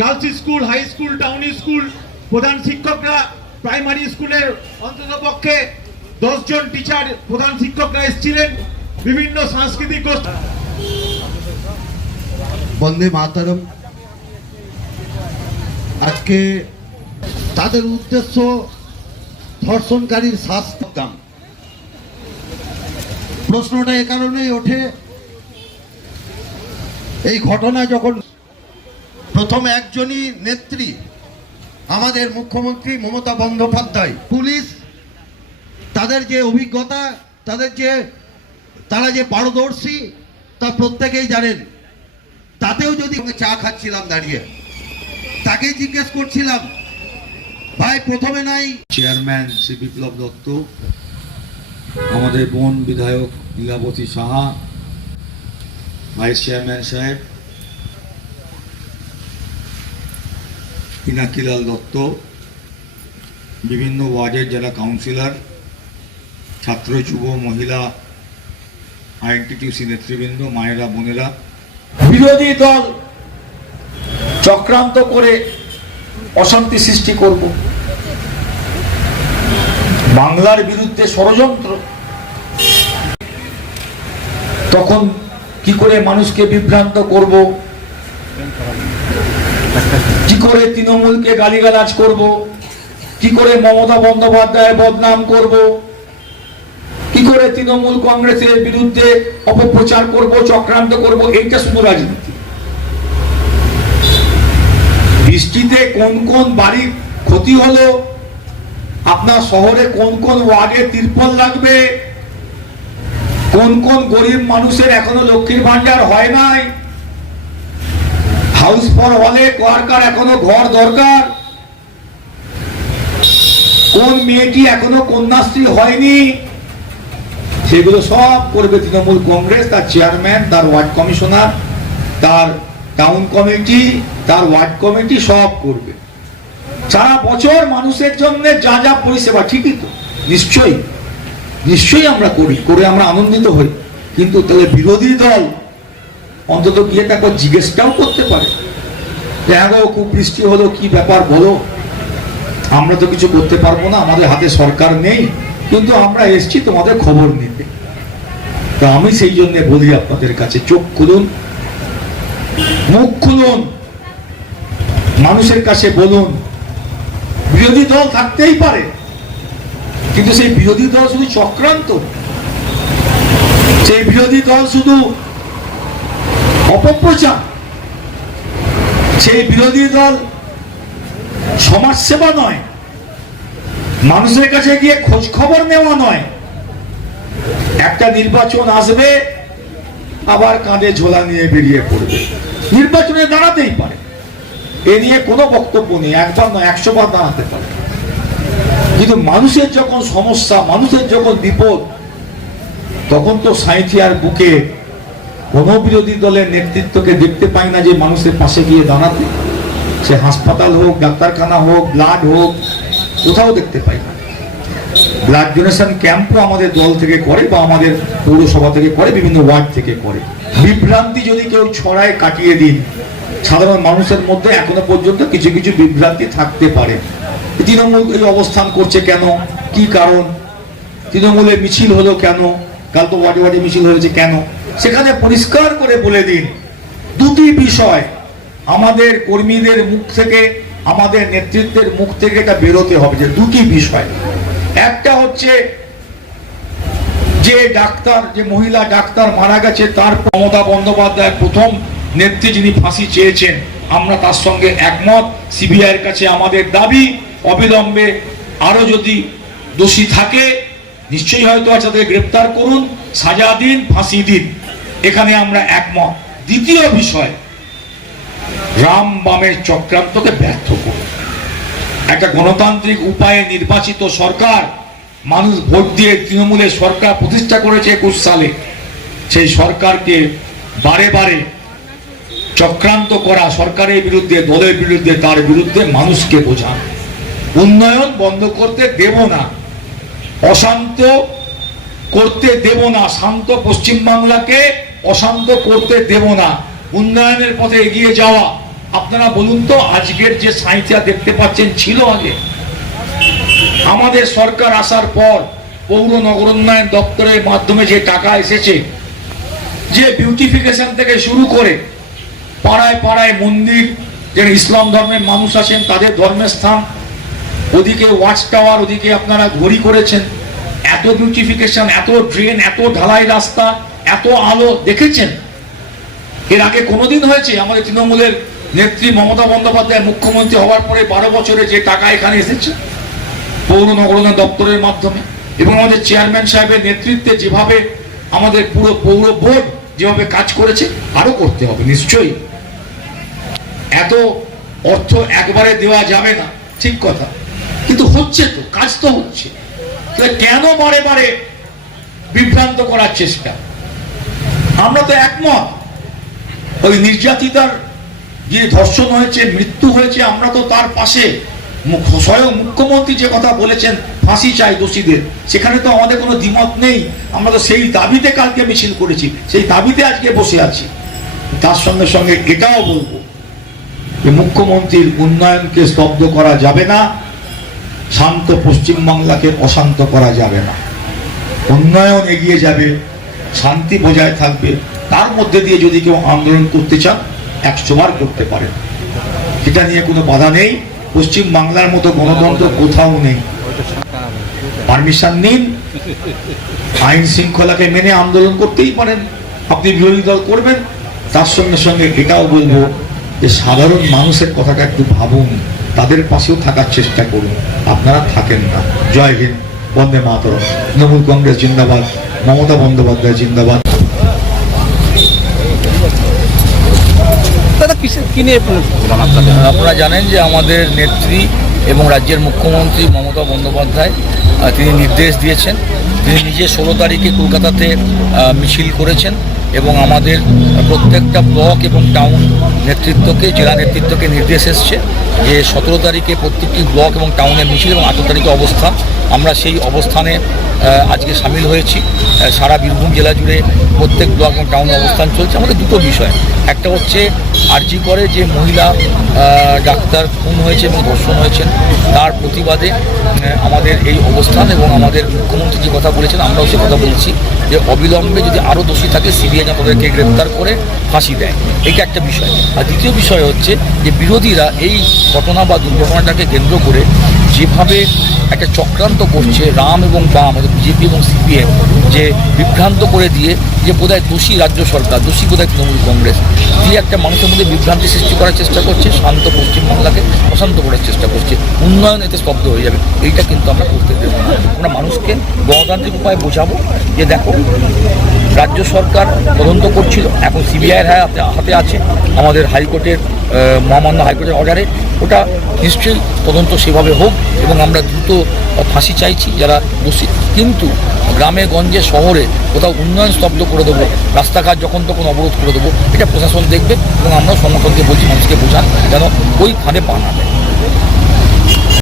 Girls school, high school, town school, প্রধান শিক্ষকরা primary স্কুলের অন্তত পক্ষে দশজন টিচার প্রধান শিক্ষকরা এসেছিলেন। বিভিন্ন সাংস্কৃতিক বন্দে মাতারম। আজকে তাদের উদ্দেশ্য ধর্ষণকারীর শাস্তি প্রশ্নটা এ কারণেই ওঠে, এই ঘটনা যখন প্রথম একজনই নেত্রী আমাদের মুখ্যমন্ত্রী মমতা বন্দ্যোপাধ্যায়। পুলিশ, তাদের যে অভিজ্ঞতা, তাদের যে, তারা যে পারদর্শী, তা প্রত্যেকেই জানেন। তাতেও যদি চা খাচ্ছিলাম দাঁড়িয়ে, তাকেই জিজ্ঞেস করছিলাম, ভাই, প্রথমে নাই? চেয়ারম্যান শ্রী বিপ্লব দত্ত, আমাদের বোন বিধায়ক লীলাবতী সাহা, ভাইস চেয়ারম্যান সাহেব পিনাকিলাল দত্ত, বিভিন্ন ওয়ার্ডের যারা কাউন্সিলর ছাত্র, যুব, মহিলা আইএনটিটিউসি নেতৃবৃন্দ, মায়েরা, বোনেরা, বিরোধী দল চক্রান্ত করে অশান্তি সৃষ্টি করব। বাংলার বিরুদ্ধে ষড়যন্ত্র। তখন কি করে মানুষকে বিভ্রান্ত করব? কি করে তৃণমূলকে গালিগালাজ করব? কি করে মমতা বন্দ্যোপাধ্যায় বদনাম করব? কি করে তৃণমূল কংগ্রেসের বিরুদ্ধে অপপ্রচার করব, চক্রান্ত করব? এইটা শুধু রাজনীতি। বৃষ্টিতে কোন কোন বাড়ির ক্ষতি হলো? আপনার শহরে কোন কোন ওয়ার্ডে তিরপল লাগবে? কোন কোন গরিব মানুষের এখনও লক্ষ্মীর ভান্ডার হয় নাই? হাউস ফর হলে কার কার এখনও ঘর দরকার। কোন মেয়েটি এখনও কন্যাশ্রী হয়নি? সেগুলো সব করবে তৃণমূল কংগ্রেস, তার চেয়ারম্যান, তার ওয়ার্ড কমিশনার, তার টাউন কমিটি, তার ওয়ার্ড কমিটি সব করবে। সারা বছর মানুষের জন্য যা যা পরিষেবা, ঠিকই তো, নিশ্চয়ই নিশ্চয়ই আমরা করি, করে আমরা আনন্দিত হই। কিন্তু তাহলে বিরোধী দল অন্তত গিয়ে তাকে জিজ্ঞেসটাও করতে পারে। যে, হ্যাঁ গো, খুব বৃষ্টি হলো কি ব্যাপার বলো? আমরা তো কিছু করতে পারব না আমাদের হাতে সরকার নেই কিন্তু আমরা এসছি তোমাদের খবর নিতে। তো আমি সেই জন্য বলি আপনাদের কাছে চোখ খুলুন মুখ খুলুন মানুষের কাছে বলুন বিরোধী দল থাকতেই পারে কিন্তু সেই বিরোধী দল শুধু চক্রান্ত। সেই বিরোধী দল শুধু অপপ্রচার সেই বিরোধী দল সমাজসেবা নয়, মানুষের কাছে গিয়ে খোঁজ খবর নেওয়া নয়। একটা নির্বাচন আসবে, আবার কাঁধে ঝোলা নিয়ে বেরিয়ে পড়বে। নির্বাচনে দাঁড়াতেই পারে। এ নিয়ে কোনো বক্তব্য নেই একবার নয়, একশো বার দাঁড়াতে পারে। কিন্তু মানুষের যখন সমস্যা, মানুষের যখন বিপদ, তখন তো সাঁইথিয়ার বুকে কোনো বিরোধী দলের নেতৃত্বকে দেখতে পাই না যে মানুষের পাশে গিয়ে দাঁড়াতে। সে হাসপাতাল হোক, ডাক্তারখানা হোক, ব্লাড হোক, কোথাও দেখতে পাই না। ব্লাড ডোনেশন ক্যাম্পও আমাদের দল থেকে করে বা আমাদের পৌরসভা থেকে করে, বিভিন্ন ওয়ার্ড থেকে করে। বিভ্রান্তি যদি কেউ ছড়ায় কাটিয়ে দিন, সাধারণ মানুষের মধ্যে এখনও পর্যন্ত কিছু কিছু বিভ্রান্তি থাকতে পারে। তৃণমূল এই অবস্থান করছে কেন? কি কারণ? তৃণমূলের মিছিল হলো কেন? কাল তো ওয়ার্ডে ওয়ার্ডে মিছিল হয়েছে কেন? সেখানে পরিষ্কার করে বলে দিন। দুটি বিষয় আমাদের কর্মীদের মুখ থেকে, আমাদের নেতৃত্বের মুখ থেকে এটা বেরোতে হবে যে দুটি বিষয়। একটা হচ্ছে যে ডাক্তার, যে মহিলা ডাক্তার মারা গেছে, তার মমতা বন্দ্যোপাধ্যায় প্রথম নেত্রী যিনি ফাঁসি চেয়েছেন, আমরা তার সঙ্গে একমত। সিবিআইয়ের কাছে আমাদের দাবি, অবিলম্বে আরও যদি দোষী থাকে, নিশ্চয়ই হয়তো আছে তাদের গ্রেপ্তার করুন, সাজা দিন, ফাঁসি দিন। এখানে আমরা একমত। দ্বিতীয় বিষয়, রাম বামের চক্রান্তকে ব্যর্থ করুন। একটা গণতান্ত্রিক উপায়ে নির্বাচিত সরকার, মানুষ ভোট দিয়ে তৃণমূলের সরকার প্রতিষ্ঠা করেছে একুশ সালে, সেই সরকারকে বারে বারে চক্রান্ত করা সরকারের বিরুদ্ধে, দলের বিরুদ্ধে, তার বিরুদ্ধে মানুষকে বোঝান। উন্নয়ন বন্ধ করতে দেব না, অশান্ত করতে দেব না শান্ত পশ্চিমবাংলাকে অশান্ত করতে দেব না। উন্নয়নের পথে এগিয়ে যাওয়া। আপনারা বলুন তো, আজকের যে সাঁইথিয়া দেখতে পাচ্ছেন, ছিল আগে। আমাদের সরকার আসার পর পৌর নগরোন্নয়ন দপ্তরের মাধ্যমে যে টাকা এসেছে, যে বিউটিফিকেশন থেকে শুরু করে পাড়ায় পাড়ায় মন্দির যে ইসলাম ধর্মের মানুষ আছেন তাদের ধর্মের স্থান, ওদিকে ওয়াচ টাওয়ার ওদিকে আপনারা ঘড়ি করেছেন। এত বিউটিফিকেশন এত ড্রেন এত ঢালাই রাস্তা এত আলো দেখেছেন? এর আগে কোনোদিন হয়েছে আমাদের তৃণমূলের নেত্রী মমতা বন্দ্যোপাধ্যায় মুখ্যমন্ত্রী হওয়ার পরে বারো বছরে যে টাকা এখানে এসেছে? পৌর নগরোন্নয়ন দপ্তরের মাধ্যমে। এবং আমাদের চেয়ারম্যান সাহেবের নেতৃত্বে যেভাবে আমাদের পুরো পৌর বোর্ড যেভাবে কাজ করেছে আরও করতে হবে, নিশ্চয়ই। এত অর্থ একবারে দেওয়া যাবে না, ঠিক কথা। কিন্তু হচ্ছে তো, কাজ তো হচ্ছে। কেন বারে বারে বিভ্রান্ত করার চেষ্টা? আমরা তো একমত। ওই নির্যাতিতার যে ধর্ষণ হয়েছে, মৃত্যু হয়েছে, আমরা তো তার পাশে। স্বয়ং মুখ্যমন্ত্রী যে কথা বলেছেন, ফাঁসি চাই দোষীদের। সেখানে তো আমাদের কোনো দ্বিমত নেই। আমরা তো সেই দাবিতে কালকে মিছিল করেছি। সেই দাবিতে আজকে বসে আছি। তার সঙ্গে সঙ্গে এটাও বলব যে মুখ্যমন্ত্রীর উন্নয়নকে স্তব্ধ করা যাবে না, শান্ত পশ্চিমবাংলাকে অশান্ত করা যাবে না। উন্নয়ন এগিয়ে যাবে। শান্তি বজায় থাকবে, তার মধ্যে দিয়ে যদি কেউ আন্দোলন করতে চান, একশো বার করতে পারেন। এটা নিয়ে কোনো বাধা নেই। পশ্চিম বাংলার মতো গণতন্ত্র কোথাও নেই। পারমিশন নিন। আইন শৃঙ্খলাকে মেনে আন্দোলন করতেই পারেন। আপনি বিরোধী দল করবেন। তার সঙ্গে সঙ্গে এটাও বলব যে সাধারণ মানুষের কথাটা একটু ভাবুন। তাদের পাশেও থাকার চেষ্টা করুন। আপনারা থাকেন না। জয় হিন্দ। বন্দে মাতরম। তৃণমূল কংগ্রেস জিন্দাবাদ। মমতা বন্দ্যোপাধ্যায় জিন্দাবাদ। দাদা কিসের কি নিয়ে আপনাদের আপনারা জানেন যে আমাদের নেত্রী এবং রাজ্যের মুখ্যমন্ত্রী মমতা বন্দ্যোপাধ্যায় তিনি নির্দেশ দিয়েছেন। তিনি নিজে ষোলো তারিখে কলকাতাতে মিছিল করেছেন। এবং আমাদের প্রত্যেকটা ব্লক এবং টাউন নেতৃত্বকে, জেলা নেতৃত্বকে নির্দেশ এসছে যে সতেরো তারিখে প্রত্যেকটি ব্লক এবং টাউনের মিছিল এবং আঠেরো তারিখে অবস্থান আমরা সেই অবস্থানে আজকে সামিল হয়েছি। সারা বীরভূম জেলা জুড়ে প্রত্যেক ব্লক এবং টাউনে অবস্থান চলছে। আমাদের দুটো বিষয়। একটা হচ্ছে আরজি করে যে মহিলা ডাক্তার খুন হয়েছে এবং ধর্ষণ হয়েছেন, তার প্রতিবাদে আমাদের এই অবস্থান এবং আমাদের মুখ্যমন্ত্রী যে কথা বলেছেন, আমরাও সে কথা বলছি যে অবিলম্বে যদি আরও দোষী থাকে, সিবিআই যেন তাদেরকে গ্রেপ্তার করে ফাঁসি দেয়। এটা একটা বিষয়। আর দ্বিতীয় বিষয় হচ্ছে যে বিরোধীরা এই ঘটনা বা দুর্ঘটনাটাকে কেন্দ্র করে যেভাবে একটা চক্রান্ত করছে রাম এবং বাম, অর্থাৎ বিজেপি এবং সিপিএম, যে বিভ্রান্ত করে দিয়ে যে বোধহয় দোষী রাজ্য সরকার, দোষী বোধহয় তৃণমূল কংগ্রেস, দিয়ে একটা মানুষের মধ্যে বিভ্রান্তি সৃষ্টি করার চেষ্টা করছে শান্ত পশ্চিমবাংলাকে। অশান্ত করার চেষ্টা করছে। উন্নয়ন এতে স্তব্ধ হয়ে যাবে। এইটা কিন্তু আমরা করতে দেবো না। আমরা মানুষকে গণতান্ত্রিক উপায়ে বোঝাবো যে দেখো, রাজ্য সরকার তদন্ত করছিল, এখন সিবিআইয়ের হাতে হাতে আছে। আমাদের হাইকোর্টের মহামান্য হাইকোর্টের অর্ডারে। ওটা নিশ্চয়ই তদন্ত সেভাবে হোক এবং আমরা দ্রুত ফাঁসি চাইছি যারা দোষী। কিন্তু গ্রামে, গঞ্জে, শহরে কোথাও উন্নয়ন স্তব্ধ করে দেবো, রাস্তাঘাট যখন তখন অবরোধ করে দেবো, এটা প্রশাসন দেখবে এবং আমরাও সংগঠনকে বলছি, মানুষকে বোঝান যেন ওই ফাঁদে পা না দেয়।